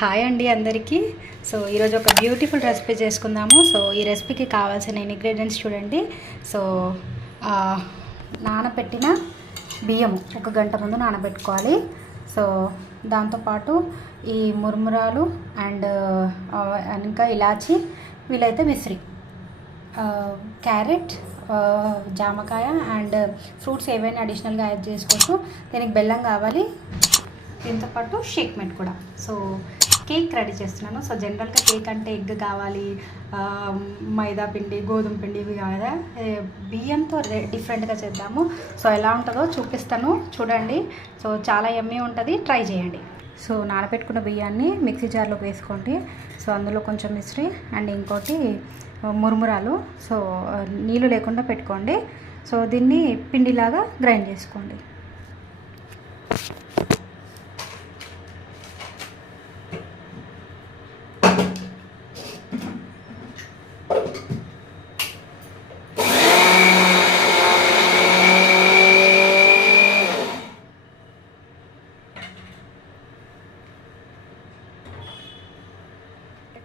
Hi అండి అందరికీ. So ఈరోజు ఒక బ్యూటిఫుల్ రెసిపీ చేసుకుందాము. సో ఈ రెసిపీకి కావాల్సిన ఇంగ్రీడియంట్స్ చూడండి. సో నానబెట్టిన బియ్యము 1 గంట ముందు నానబెట్టుకోవాలి. సో దాంతోపాటు ఈ మురుమురాలు అండ్ ఇంకా ఇలాచి, వీలైతే మిశ్రీ, క్యారెట్, జామకాయ అండ్ ఫ్రూట్స్ ఏవైనా అడిషనల్గా యాడ్ చేసుకోవచ్చు. దీనికి బెల్లం కావాలి, దీంతోపాటు షేక్ మెట్ కూడా. సో కేక్ రెడీ చేస్తున్నాను. సో జనరల్గా కేక్ అంటే ఎగ్ కావాలి, మైదా పిండి, గోధుమ పిండి ఇవి కాదా, బియ్యంతో డిఫరెంట్గా చేద్దాము. సో ఎలా ఉంటుందో చూపిస్తాను, చూడండి. సో చాలా యమ్మీ ఉంటుంది, ట్రై చేయండి. సో నానబెట్టుకున్న బియ్యాన్ని మిక్సీ జార్లోకి వేసుకోండి. సో అందులో కొంచెం మిశ్రీ అండ్ ఇంకోటి మురుమురాలు. సో నీళ్ళు లేకుండా పెట్టుకోండి. సో దీన్ని పిండిలాగా గ్రైండ్ చేసుకోండి.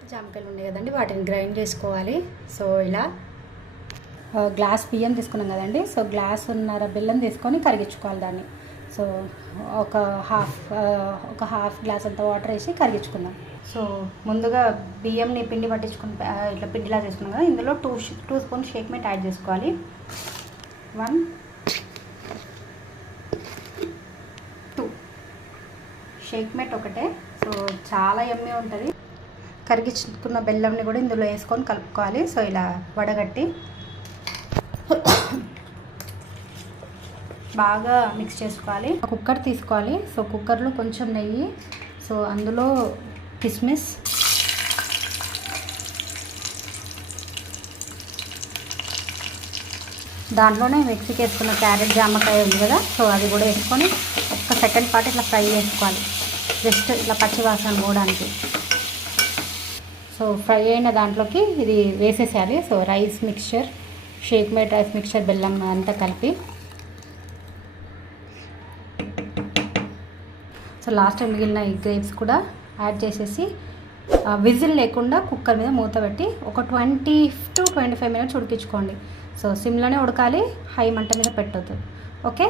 జామకాయలు ఉన్నాయి కదండి, వాటిని గ్రైండ్ చేసుకోవాలి. సో ఇలా గ్లాస్ బియ్యం తీసుకున్నాం కదండి. సో గ్లాసున్నర బెల్లం తీసుకొని కరిగించుకోవాలి దాన్ని. సో ఒక హాఫ్ గ్లాస్ అంత వాటర్ వేసి కరిగించుకుందాం. సో ముందుగా బియ్యంని పిండి పట్టించుకుని ఇట్లా పిండిలా చేసుకున్నాం కదా, ఇందులో 2 స్పూన్స్ షేక్ మెట్ యాడ్ చేసుకోవాలి. 1 2 షేక్ మెట్ ఒకటే. సో చాలా యమ్మీ ఉంటుంది. కరిగించుకున్న బెల్లంని కూడా ఇందులో వేసుకొని కలుపుకోవాలి. సో ఇలా వడగట్టి బాగా మిక్స్ చేసుకోవాలి. కుక్కర్ తీసుకోవాలి. సో కుక్కర్లో కొంచెం నెయ్యి, సో అందులో కిస్మిస్, దాంట్లోనే మిక్సీకి వేసుకున్న క్యారెట్, జామకాయ ఉంది కదా, సో అది కూడా వేసుకొని ఒక సెకండ్ పాటు ఇట్లా ఫ్రై చేసుకోవాలి. జస్ట్ ఇట్లా పచ్చి వాసన పోవడానికి. సో ఫ్రై అయిన దాంట్లోకి ఇది వేసేసేయాలి. సో రైస్ మిక్స్చర్, షేక్ మేడ్ రైస్ మిక్స్చర్, బెల్లం అంతా కలిపి. సో లాస్ట్ టైం మిగిలిన ఈ గ్రేప్స్ కూడా యాడ్ చేసేసి విజిల్ లేకుండా కుక్కర్ మీద మూత పెట్టి ఒక 20 to 25 మినిట్స్ ఉడికించుకోండి. సో సిమ్లోనే ఉడకాలి, హై మంట మీద పెట్టొద్దు. ఓకే.